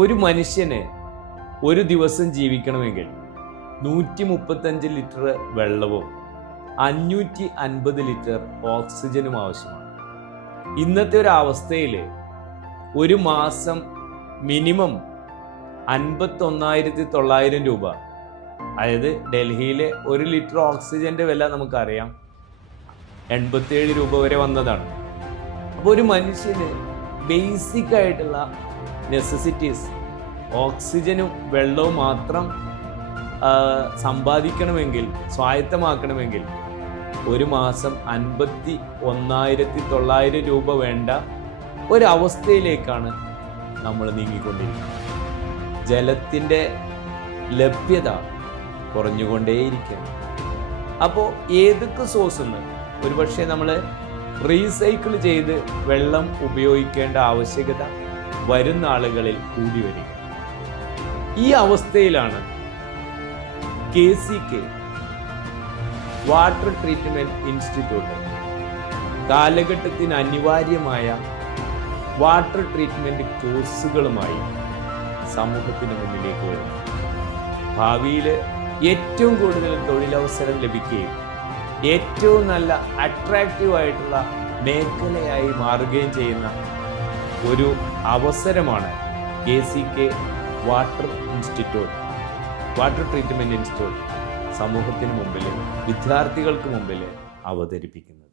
ഒരു മനുഷ്യന് ഒരു ദിവസം ജീവിക്കണമെങ്കിൽ 135 ലിറ്റർ വെള്ളവും 550 ലിറ്റർ ഓക്സിജനും ആവശ്യമാണ്. ഇന്നത്തെ ഒരു അവസ്ഥയിൽ ഒരു മാസം മിനിമം 51,900 രൂപ, അതായത് ഡൽഹിയിലെ 1 ലിറ്റർ ഓക്സിജന്റെ വില നമുക്കറിയാം 87 രൂപ വരെ വന്നതാണ്. അപ്പോൾ ഒരു മനുഷ്യന് ബേസിക് ആയിട്ടുള്ള നെസസിറ്റീസ് ഓക്സിജനും വെള്ളവും മാത്രം സമ്പാദിക്കണമെങ്കിൽ, സ്വായത്തമാക്കണമെങ്കിൽ ഒരു മാസം 51,900 രൂപ വേണ്ട ഒരവസ്ഥയിലേക്കാണ് നമ്മൾ നീങ്ങിക്കൊണ്ടിരിക്കുന്നത്. ജലത്തിൻ്റെ ലഭ്യത കുറഞ്ഞുകൊണ്ടേയിരിക്കുകയാണ്. അപ്പോൾ ഏതൊക്കെ സോഴ്സിൽ നിന്ന് ഒരുപക്ഷെ നമ്മൾ റീസൈക്കിൾ ചെയ്ത് വെള്ളം ഉപയോഗിക്കേണ്ട ആവശ്യകത വരുന്ന ആളുകളിൽ കൂടി വരിക. ഈ അവസ്ഥയിലാണ് KCK വാട്ടർ ട്രീറ്റ്മെന്റ് ഇൻസ്റ്റിറ്റ്യൂട്ട് കാലഘട്ടത്തിന് അനിവാര്യമായ വാട്ടർ ട്രീറ്റ്മെന്റ് കോഴ്സുകളുമായി സമൂഹത്തിന് മുന്നിലേക്ക് വരുന്നു. ഭാവിയിൽ ഏറ്റവും കൂടുതൽ തൊഴിലവസരം ലഭിക്കുകയും ഏറ്റവും നല്ല അട്രാക്റ്റീവ് ആയിട്ടുള്ള മേഖലയായി മാറുകയും ചെയ്യുന്ന ഒരു അവസരമാണ് KCK വാട്ടർ ട്രീറ്റ്മെന്റ് ഇൻസ്റ്റിറ്റ്യൂട്ട് സമൂഹത്തിന് മുമ്പിൽ, വിദ്യാർത്ഥികൾക്ക് മുമ്പിൽ അവതരിപ്പിക്കുന്നത്.